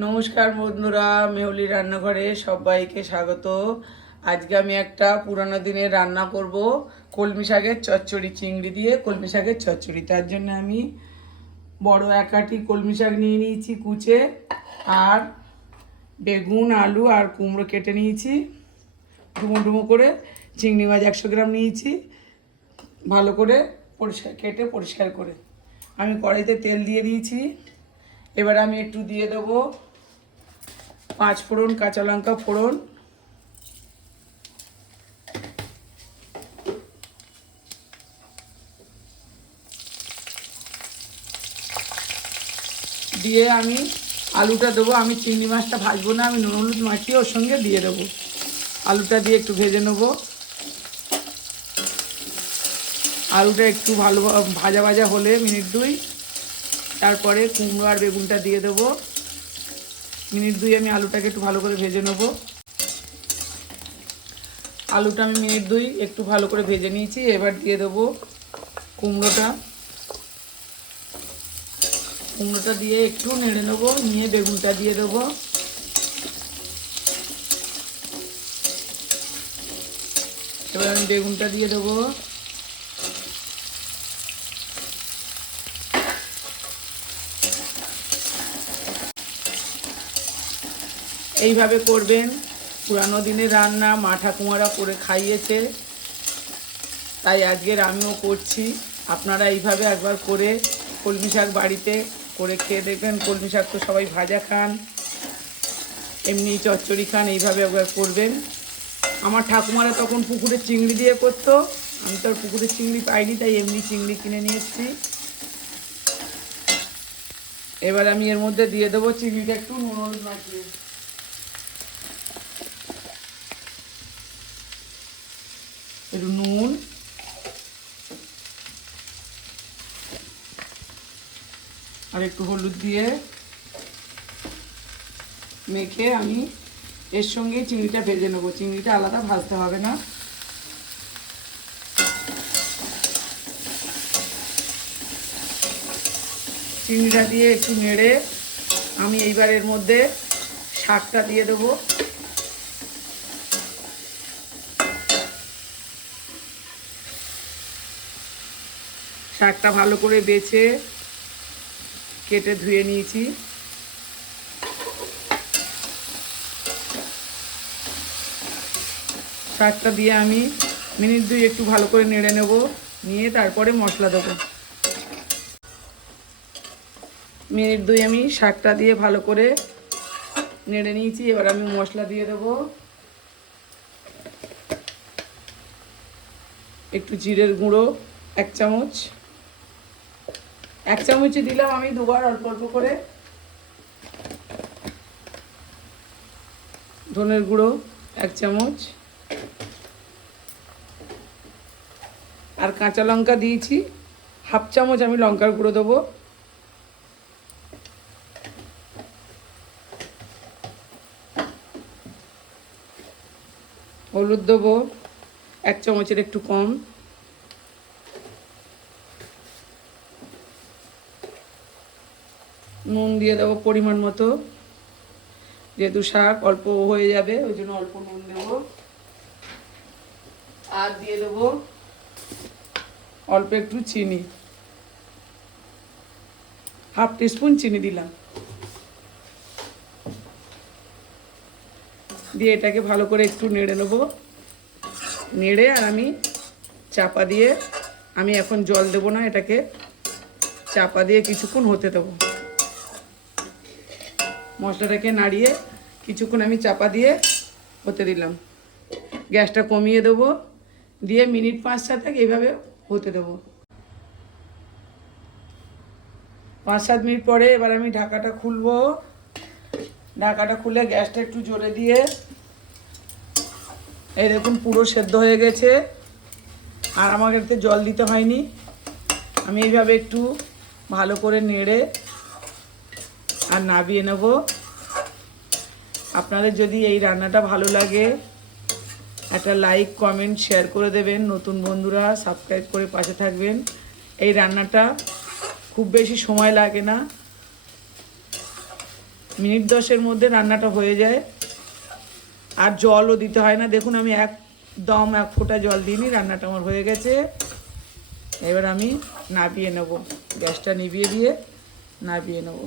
নমস্কার বন্ধুরা, মেহুলি রান্নাঘরে সবাইকে স্বাগত। আজকে আমি একটা পুরানো দিনের রান্না করব, কলমি শাকের চচ্চড়ি। চিংড়ি দিয়ে কলমি শাকের চচ্চড়ি। তার জন্য আমি বড় এক আঁটি কলমি শাক নিয়ে নিয়েছি কুচে, আর বেগুন, আলু আর কুমড়ো কেটে নিয়েছি ডুমো ডুমো করে। চিংড়ি মাছ 100 গ্রাম নিয়েছি, ভালো করে কেটে পরিষ্কার করে। আমি কড়াইতে তেল দিয়ে দিয়েছি। এবার আমি একটু দিয়ে দেবো 5 ফোড়ন, কাঁচা লঙ্কা ফোড়ন, দিয়ে আমি আলুটা দেবো। আমি চিংড়ি মাছটা ভাজবো না, আমি নুন হলুদ মাখিয়ে ওর সঙ্গে দিয়ে দেবো। আলুটা দিয়ে একটু ভেজে নেবো। আলুটা একটু ভালো ভাজা ভাজা হলে মিনিট 2, তারপরে কুমড়ো আর বেগুনটা দিয়ে দেবো। মিনিট 2 আমি আলুটাকে একটু ভালো করে ভেজে নেবো। আলুটা আমি মিনিট 2 একটু ভালো করে ভেজে নিয়েছি। এবার দিয়ে দেবো কুমড়োটা। কুমড়োটা দিয়ে একটু নেড়ে নেবো, নিয়ে বেগুনটা দিয়ে দেবো। এবার আমি বেগুনটা দিয়ে দেবো। এইভাবে করবেন, পুরানো দিনের রান্না মা ঠাকুমারা করে খাইয়েছে, তাই আজকের আমিও করছি। আপনারা এইভাবে একবার করে কলমি শাক বাড়িতে করে খেয়ে দেখবেন। কলমি শাক তো সবাই ভাজা খান, এমনি চচ্চড়ি খান, এইভাবে একবার করবেন। আমার ঠাকুমারা তখন পুকুরে চিংড়ি দিয়ে করতো, আমি তো আর পুকুরের চিংড়ি পাইনি, তাই এমনি চিংড়ি কিনে নিয়ে এসেছি। এবার আমি এর মধ্যে দিয়ে দেবো চিংড়িটা একটু নুন হলুদ মাখিয়ে। একটু নুন আর একটু হলুদ দিয়ে মেখে আমি এর সঙ্গে চিংড়িটা ভেজে নেবো। চিংড়িটা আলাদা ভাজতে হবে না। চিংড়িটা দিয়ে একটু নেড়ে আমি এইবার এর মধ্যে শাকটা দিয়ে দেবো। শাকটা ভালো করে বেছে কেটে ধুয়ে নিয়েছি। শাকটা দিয়ে আমি মিনিট 2 একটু ভালো করে নেড়ে নেব, নিয়ে তারপরে মশলা দেবো। মিনিট 2 আমি শাকটা দিয়ে ভালো করে নেড়ে নিয়েছি। এবার আমি মশলা দিয়ে দেবো। একটু জিরের গুঁড়ো 1 চামচ, 1 চামচই দিলাম আমি দুবার, অল্প অল্প করে। ধনের গুঁড়ো 1 চামচ, আর কাঁচা লঙ্কা দিয়েছি 1/2 চামচ আমি লঙ্কার গুঁড়ো দেবো। হলুদ দেবো 1 চামচের একটু কম। নুন দিয়ে দেবো পরিমাণ মতো, যেহেতু শাক অল্প হয়ে যাবে ওই জন্য অল্প নুন দেবো। আর দিয়ে দেবো অল্প একটু চিনি, 1/2 টিস্পুন চিনি দিলাম। দিয়ে এটাকে ভালো করে একটু নেড়ে নেবো। নেড়ে আর আমি চাপা দিয়ে, আমি এখন জল দেবো না, এটাকে চাপা দিয়ে কিছুক্ষণ হতে দেবো। মশলাটাকে নাড়িয়ে কিছুক্ষণ আমি চাপা দিয়ে হতে দিলাম। গ্যাসটা কমিয়ে দেবো, দিয়ে মিনিট 5-7 এইভাবে হতে দেবো। 5-7 মিনিট পরে এবার আমি ঢাকাটা খুলবো। ঢাকাটা খুলে গ্যাসটা একটু জোরে দিয়ে, এই দেখুন পুরো সেদ্ধ হয়ে গেছে, আর আমাকে এতে জল দিতে হয়নি। আমি এইভাবে একটু ভালো করে নেড়ে আর নাবিয়ে নেব। আপনাদের যদি এই রান্নাটা ভালো লাগে, একটা লাইক কমেন্ট শেয়ার করে দেবেন। নতুন বন্ধুরা সাবস্ক্রাইব করে পাশে থাকবেন। এই রান্নাটা খুব বেশি সময় লাগে না, মিনিট 10-এর মধ্যে রান্নাটা হয়ে যায়। আর জলও দিতে হয় না। দেখুন আমি একদম এক ফোঁটা জল দিইনি, রান্নাটা আমার হয়ে গেছে। এবার আমি নাবিয়ে নেব, গ্যাসটা নিভিয়ে দিয়ে নাবিয়ে নেব।